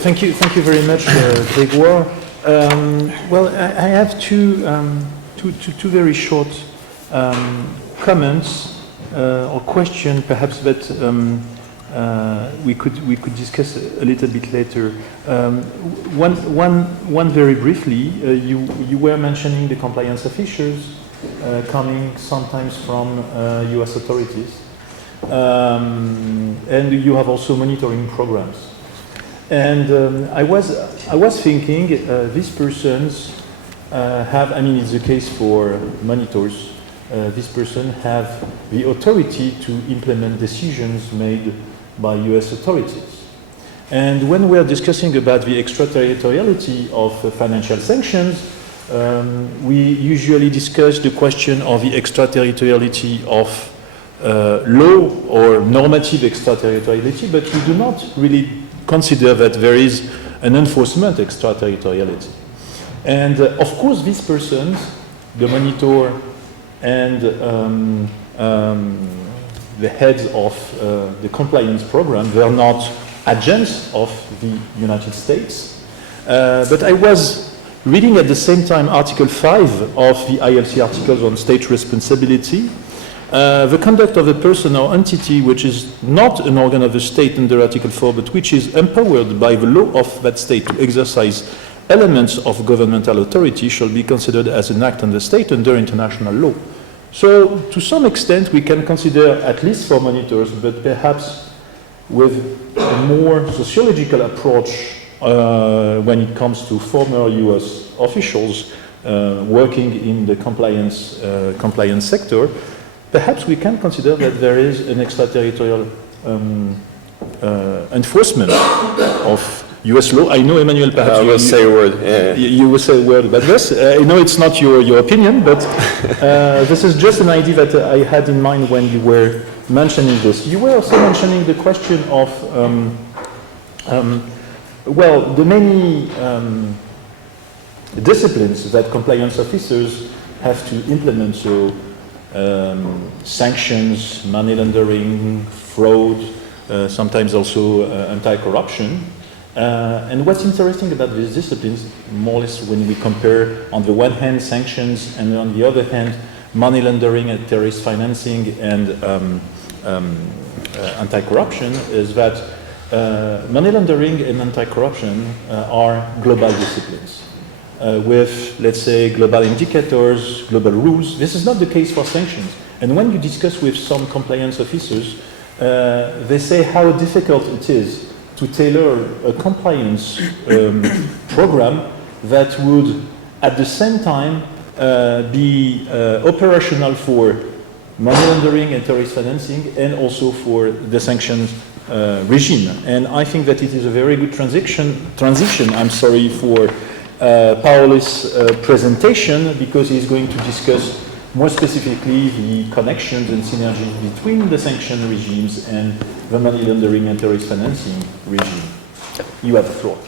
Thank you very much, Grégoire. Well, I have two very short comments or question, perhaps, that we could discuss a little bit later. One very briefly. You were mentioning the compliance officers coming sometimes from U.S. authorities, and you have also monitoring programs. And I was thinking these persons have, I mean, it's the case for monitors. This person have the authority to implement decisions made by US authorities. And when we are discussing about the extraterritoriality of financial sanctions, we usually discuss the question of the extraterritoriality of law or normative extraterritoriality, but we do not really consider that there is an enforcement extraterritoriality. And of course, these persons, the monitor and the heads of the compliance program, were not agents of the United States. But I was reading at the same time Article 5 of the ILC Articles on State Responsibility. The conduct of a person or entity which is not an organ of the state under Article 4, but which is empowered by the law of that state to exercise elements of governmental authority shall be considered as an act on the state under international law. So, to some extent, we can consider, at least for monitors, but perhaps with a more sociological approach when it comes to former US officials working in the compliance sector, perhaps we can consider that there is an extraterritorial enforcement of US law. I know, Emmanuel, perhaps I will say a word. Yeah. You will say a word about this. I know it's not your opinion, but this is just an idea that I had in mind when you were mentioning this. You were also mentioning the question of, well, the many disciplines that compliance officers have to implement, so sanctions, money laundering, fraud, sometimes also anti-corruption. And what's interesting about these disciplines, more or less when we compare on the one hand sanctions and on the other hand money laundering and terrorist financing and anti-corruption, is that money laundering and anti-corruption are global disciplines. With, let's say, global indicators, global rules. This is not the case for sanctions. And when you discuss with some compliance officers, they say how difficult it is to tailor a compliance program that would, at the same time, be operational for money laundering and terrorist financing, and also for the sanctions regime. And I think that it is a very good transition. I'm sorry for Paolo's presentation, because he's going to discuss more specifically the connections and synergies between the sanction regimes and the money laundering and terrorist financing regime. You have the floor.